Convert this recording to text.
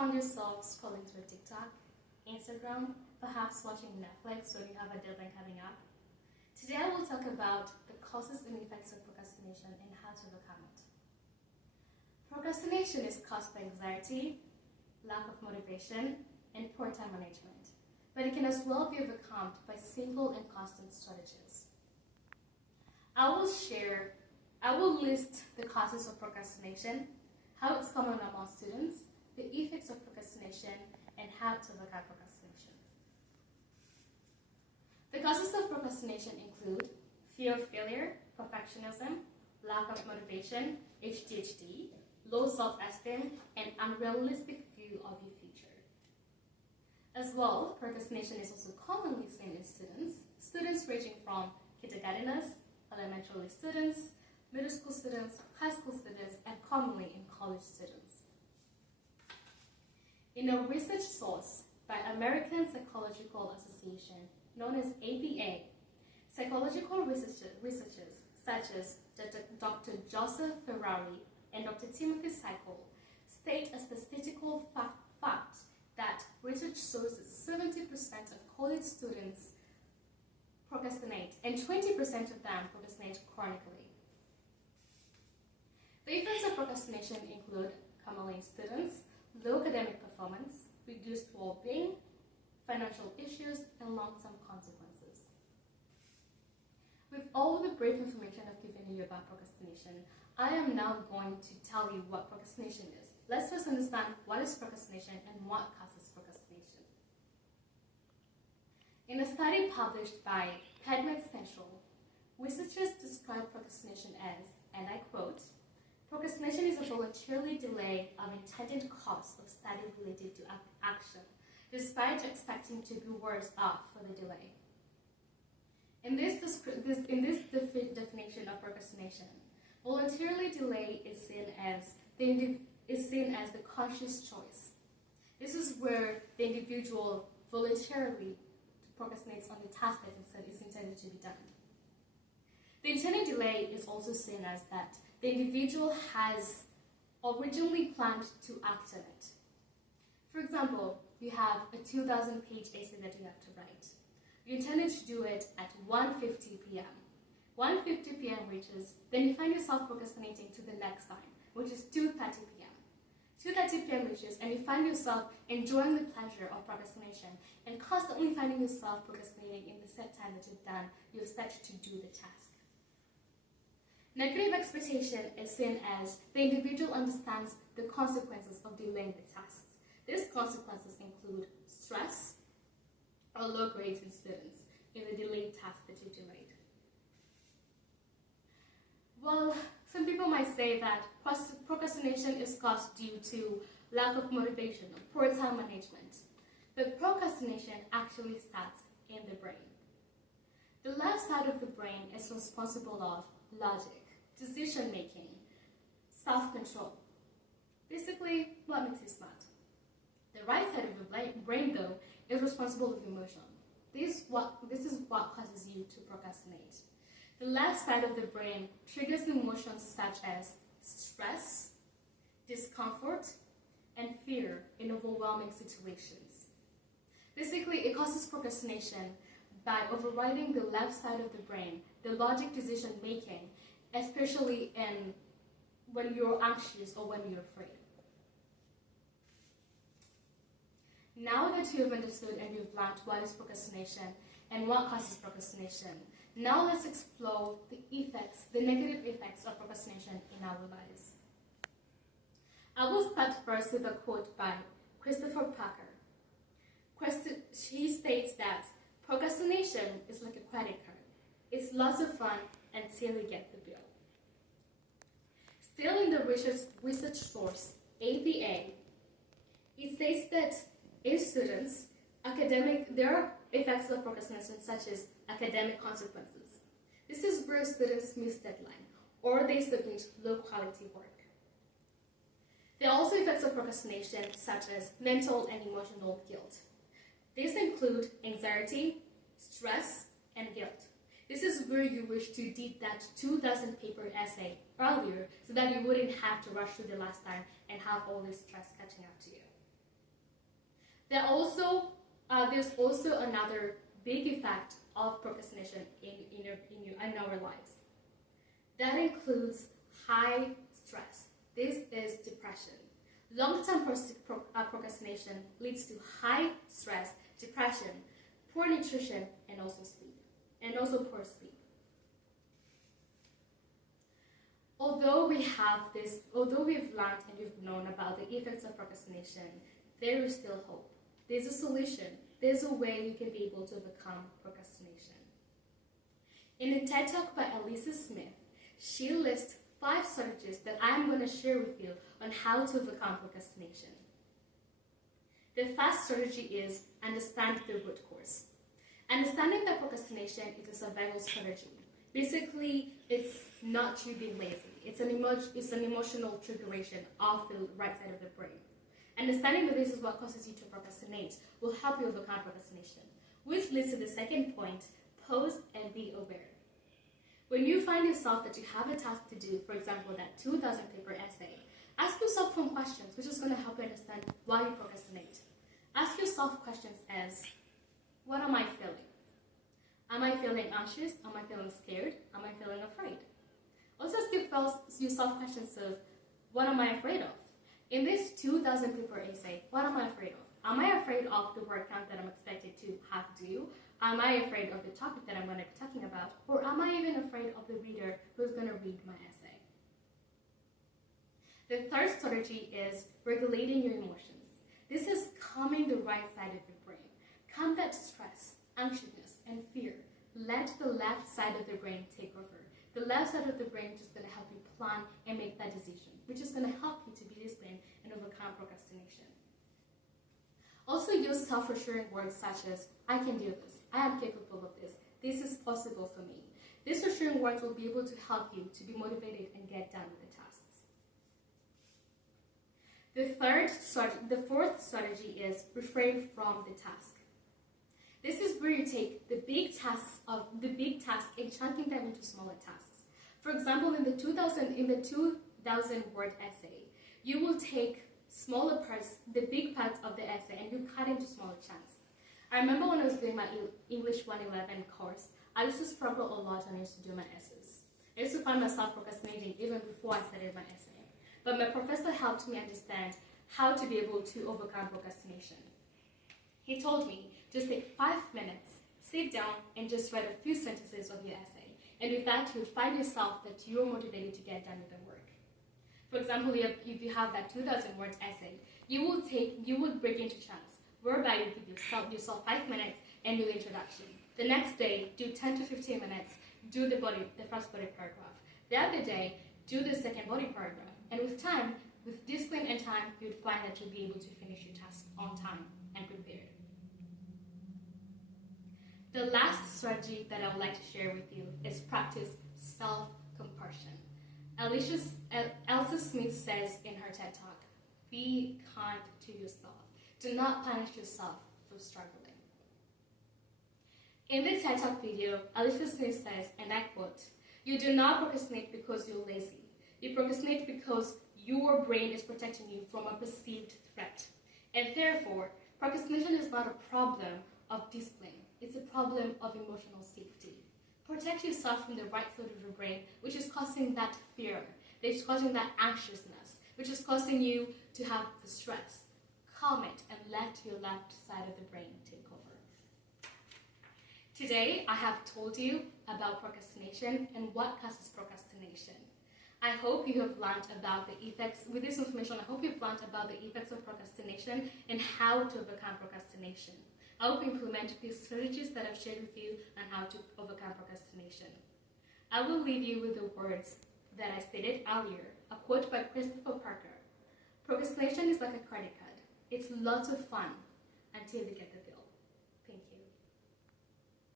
found yourself scrolling through TikTok, Instagram, perhaps watching Netflix when you have a deadline coming up? Today I will talk about the causes and effects of procrastination and how to overcome it. Procrastination is caused by anxiety, lack of motivation, and poor time management, but it can as well be overcome by simple and constant strategies. I will list the causes of procrastination, how it's common among students, the effects of procrastination, and how to overcome procrastination. The causes of procrastination include fear of failure, perfectionism, lack of motivation, ADHD, low self-esteem, and unrealistic view of your future. As well, procrastination is also commonly seen in students ranging from kindergarteners, elementary students, middle school students, high school students, and commonly in college students. In a research source by American Psychological Association, known as APA, psychological researchers such as Dr. Joseph Ferrari and Dr. Timothy Seipel state a statistical fact that research shows that 70% of college students procrastinate and 20% of them procrastinate chronically. The effects of procrastination include commonly in students, low academic performance, reduced well-being, financial issues, and long-term consequences. With all the brief information I've given you about procrastination, I am now going to tell you what procrastination is. Let's first understand what is procrastination and what causes procrastination. In a study published by PubMed Central, researchers describe procrastination as, and I quote, "Procrastination is a voluntary delay of intended course of study related to action, despite expecting to be worse off for the delay." In this definition of procrastination, voluntarily delay is seen as the conscious choice. This is where the individual voluntarily procrastinates on the task that is intended to be done. The intended delay is also seen as that the individual has originally planned to act on it. For example, you have a 2,000-page essay that you have to write. You intended to do it at 1:50 p.m. 1:50 p.m. reaches, then you find yourself procrastinating to the next time, which is 2:30 p.m. 2:30 p.m. reaches, and you find yourself enjoying the pleasure of procrastination and constantly finding yourself procrastinating in the set time that you've set to do the task. Negative expectation is seen as the individual understands the consequences of delaying the tasks. These consequences include stress or low grades in students in the delayed task that you delayed. Well, some people might say that procrastination is caused due to lack of motivation or poor time management, but procrastination actually starts in the brain. The left side of the brain is responsible of logic, decision-making, self-control. Basically, what makes you smart. The right side of the brain, though, is responsible of emotion. This is what causes you to procrastinate. The left side of the brain triggers emotions such as stress, discomfort, and fear in overwhelming situations. Basically, it causes procrastination by overriding the left side of the brain, the logic decision-making, especially when you're anxious or when you're afraid. Now that you have understood and you've learned what is procrastination and what causes procrastination, now let's explore the negative effects of procrastination in our lives. I will start first with a quote by Christopher Parker. He states that procrastination is like a credit card. It's lots of fun until you get the bill. Still in the research source, APA, it states that in students, there are effects of procrastination such as academic consequences. This is where students miss deadline or they submit low quality work. There are also effects of procrastination such as mental and emotional guilt. These include anxiety, stress, and guilt. This is where you wish to did that 2,000 paper essay earlier so that you wouldn't have to rush through the last time and have all this stress catching up to you. There's also another big effect of procrastination in our lives. That includes high stress. This is depression. Long-term procrastination leads to high stress, depression, poor nutrition, and also poor sleep. Although we've learned and we've known about the effects of procrastination, there is still hope. There's a solution. There's a way you can be able to overcome procrastination. In a TED Talk by Elisa Smith, she lists 5 strategies that I'm going to share with you on how to overcome procrastination. The first strategy is understand the root cause. Understanding that procrastination is a survival strategy. Basically, it's not you being lazy. It's an emotional triggeration of the right side of the brain. Understanding that this is what causes you to procrastinate will help you overcome procrastination. Which leads to the second point, pause and be aware. When you find yourself that you have a task to do, for example, that 2,000 paper essay, ask yourself some questions, which is going to help you understand why you procrastinate. Ask yourself questions as, what am I feeling? Am I feeling anxious? Am I feeling scared? Am I feeling afraid? Also ask yourself questions of, what am I afraid of? In this 2,000 paper essay, what am I afraid of? Am I afraid of the word count that I'm expected to have due? Am I afraid of the topic that I'm going to be talking about? Or am I even afraid of the reader who's going to read my essay? The third strategy is regulating your emotions. This is calming the right side of your brain. Calm that stress, anxiousness, and fear. Let the left side of the brain take over. The left side of the brain is going to help you plan and make that decision, which is going to help you to be disciplined and overcome procrastination. Also use self-reassuring words such as, I can do this, I am capable of this is possible for me. These reassuring words will be able to help you to be motivated and get done with the tasks. The fourth strategy is refrain from the task. This is where you take the big tasks and chunking them into smaller tasks. For example, in the 2,000 word essay, you will take smaller parts, the big parts of the essay, and you cut into smaller chunks. I remember when I was doing my English 111 course, I used to struggle a lot when I used to do my essays. I used to find myself procrastinating even before I started my essay. But my professor helped me understand how to be able to overcome procrastination. He told me, just take 5 minutes, sit down, and just write a few sentences of your essay. And with that, you'll find yourself that you're motivated to get done with the work. For example, if you have that 2,000 words essay, you would break into chunks, whereby you give yourself 5 minutes and do the introduction. The next day, do 10 to 15 minutes, do the first body paragraph. The other day, do the second body paragraph. And with time, with discipline and time, you'd find that you'll be able to finish your task on time and prepared. The last strategy that I would like to share with you is practice self-compassion. Elsa Smith says in her TED Talk, be kind to yourself. Do not punish yourself for struggling. In the TED Talk video, Elsa Smith says, and I quote, you do not procrastinate because you're lazy. You procrastinate because your brain is protecting you from a perceived threat. And therefore, procrastination is not a problem of discipline. It's a problem of emotional safety. Protect yourself from the right side of your brain, which is causing that fear, which is causing that anxiousness, which is causing you to have the stress. Calm it and let your left side of the brain take over. Today, I have told you about procrastination and what causes procrastination. I hope you have learned about the effects, with this information, I hope you've learned about the effects of procrastination and how to overcome procrastination. I hope you implement these strategies that I've shared with you on how to overcome procrastination. I will leave you with the words that I stated earlier, a quote by Christopher Parker. Procrastination is like a credit card. It's lots of fun until you get the bill.